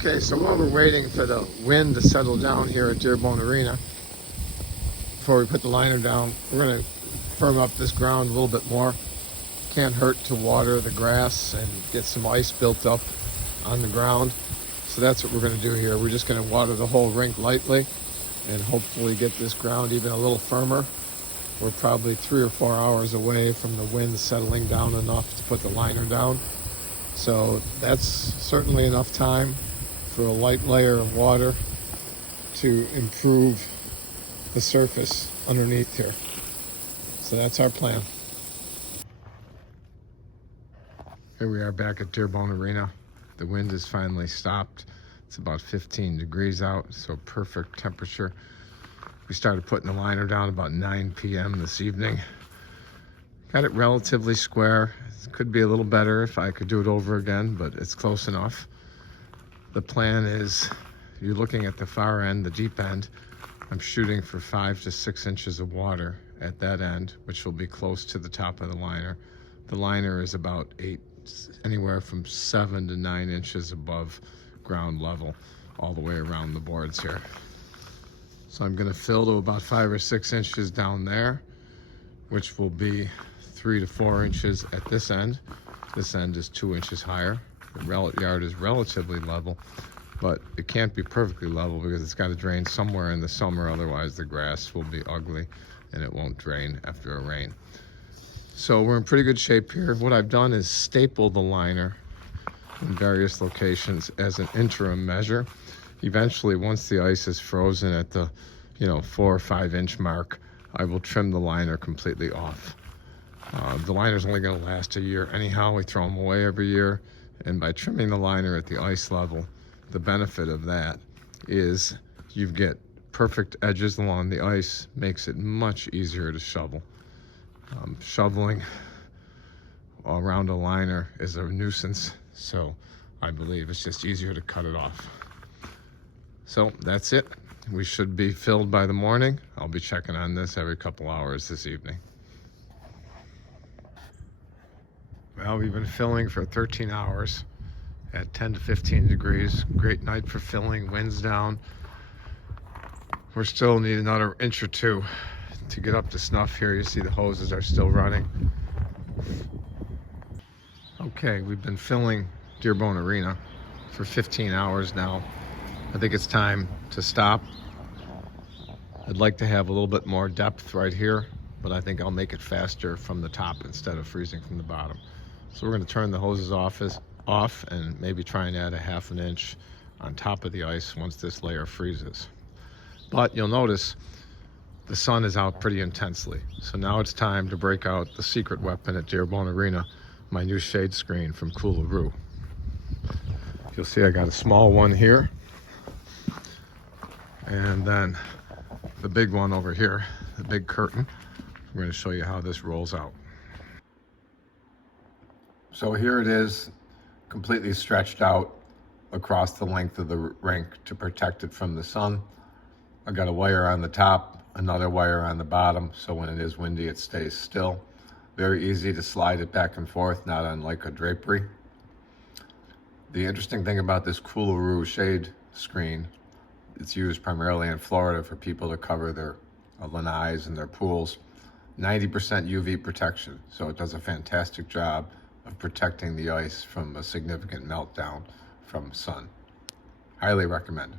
Okay, so while we're waiting for the wind to settle down here at Dearborn Arena, before we put the liner down, we're going to firm up this ground a little bit more. Can't hurt to water the grass and get some ice built up on the ground. So that's what we're going to do here. We're just going to water the whole rink lightly and hopefully get this ground even a little firmer. We're probably 3 or 4 hours away from the wind settling down enough to put the liner down. So that's certainly enough time for a light layer of water to improve the surface underneath here. So that's our plan. Here we are back at Dearborn Arena. The wind has finally stopped. It's about 15 degrees out, so perfect temperature. We started putting the liner down about 9 p.m. this evening. Got it relatively square. It could be a little better if I could do it over again, but it's close enough. The plan is, you're looking at the far end, the deep end. I'm shooting for 5 to 6 inches of water at that end, which will be close to the top of the liner. The liner is about anywhere from 7 to 9 inches above ground level, all the way around the boards here. So I'm going to fill to about 5 or 6 inches down there, which will be 3 to 4 inches at this end. This end is 2 inches higher. The yard is relatively level, but it can't be perfectly level because it's got to drain somewhere in the summer, otherwise the grass will be ugly and it won't drain after a rain. So we're in pretty good shape here. What I've done is staple the liner in various locations as an interim measure. Eventually, once the ice is frozen at the 4 or 5 inch mark, I will trim the liner completely off. The liner's only going to last a year anyhow. We throw them away every year. And by trimming the liner at the ice level, the benefit of that is you get perfect edges along the ice, makes it much easier to shovel. Shoveling around a liner is a nuisance, so I believe it's just easier to cut it off. So that's it. We should be filled by the morning. I'll be checking on this every couple hours this evening. Well, we've been filling for 13 hours at 10 to 15 degrees. Great night for filling, winds down. We still need another inch or two to get up to snuff here. You see the hoses are still running. Okay, we've been filling Dearborn Arena for 15 hours now. I think it's time to stop. I'd like to have a little bit more depth right here, but I think I'll make it faster from the top instead of freezing from the bottom. So we're going to turn the hoses off and maybe try and add a ½ inch on top of the ice once this layer freezes. But you'll notice the sun is out pretty intensely. So now it's time to break out the secret weapon at Dearborn Arena, my new shade screen from Coolaroo. You'll see I got a small one here, and then the big one over here, the big curtain. We're going to show you how this rolls out. So here it is, completely stretched out across the length of the rink to protect it from the sun. I got a wire on the top, another wire on the bottom, so when it is windy it stays still. Very easy to slide it back and forth, not unlike a drapery. The interesting thing about this Coolaroo shade screen, it's used primarily in Florida for people to cover their lanais and their pools. 90% UV protection, so it does a fantastic job of protecting the ice from a significant meltdown from sun. Highly recommended.